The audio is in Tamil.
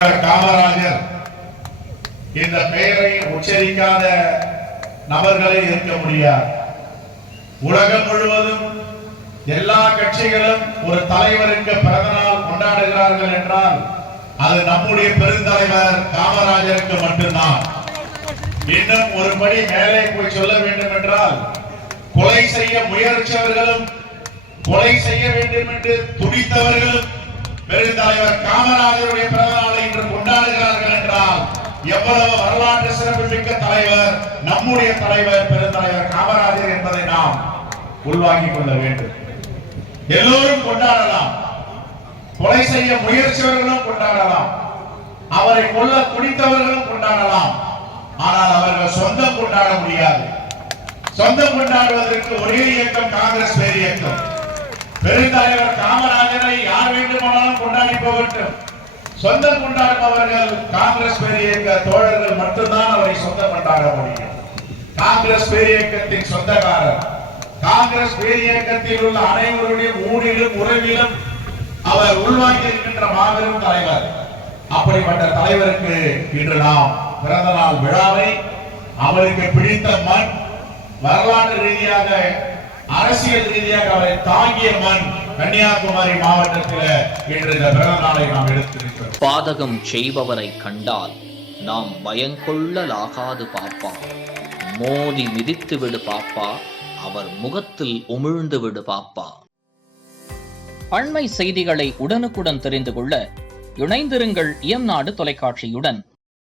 காமராஜர் இந்த பெயரை உச்சரிக்காத நபர்களே இருக்க முடியாது. உலகம் முழுவதும் எல்லா கட்சிகளும் ஒரு தலைவருக்கு பிறந்த நாள் கொண்டாடுகிறார்கள் என்றால் அது நம்முடைய பெருந்தலைவர் காமராஜருக்கு மட்டும்தான். இன்னும் ஒரு படி மேலே போய் சொல்ல வேண்டும் என்றால் கொலை செய்ய முயற்சியவர்களும் கொலை செய்ய வேண்டும் என்று துடித்தவர்களும் பெருந்தலைவர் காமராஜருடைய பிறந்த நாளை இன்று கொண்டாடுகிறார்கள் என்றால் எவ்வளவு வரலாற்று சிறப்புமிக்க தலைவர் நம்முடைய தலைவர் பெருந்தலைவர் காமராஜர் என்பதை நாம் உள்வாங்கிக் கொள்ள வேண்டும். எல்லோரும் கொண்டாடலாம், கொலை செய்ய முயற்சியவர்களும் கொண்டாடலாம், அவரை கொல்ல துடித்தவர்களும் கொண்டாடலாம். ஆனால் அவர்கள் சொந்தம் கொண்டாட முடியாது. சொந்தம் கொண்டாடுவதற்கு ஒரே இயக்கம் காங்கிரஸ் பேர் இயக்கம். பெருந்தலைவர் காமராஜரை யார் வேண்டுமானாலும் கொண்டாடி போகட்டும். சொந்தம் கொண்டாடுபவர்கள் காங்கிரஸ் பேர் இயக்க தோழர்கள் மட்டும்தான் அவரை சொந்தம் கொண்டாட முடியும். காங்கிரஸ் பேர் இயக்கத்தின் சொந்தக்காரர், காங்கிரஸ் பேர் இயக்கத்தில் உள்ள அனைவருடைய ஊரிலும் உறவிலும் அவர் உள்வாங்கி இருக்கின்ற மாபெரும் தலைவர். அப்படிப்பட்ட தலைவருக்கு இன்று நாம் பிறந்த நாள் விழாவை அவருக்கு பிடித்த மண், வரலாற்று ரீதியாக அரசியல் ரீதியாக அவரை தாங்கிய மண் கன்னியாகுமரி மாவட்டத்தில் இன்று இந்த பிறந்த நாளை நாம் எடுத்திருக்கிறோம். பாதகம் செய்பவரை கண்டால் நாம் பயங்கொள்ளலாகாது பாப்பா, மோதி மிதித்து விடு பாப்பா, அவர் முகத்தில் உமிழ்ந்து விடு பாப்பா. அண்மை செய்திகளை உடனுக்குடன் தெரிந்து கொள்ள இணைந்திருங்கள் இயம்நாடு தொலைக்காட்சியுடன்.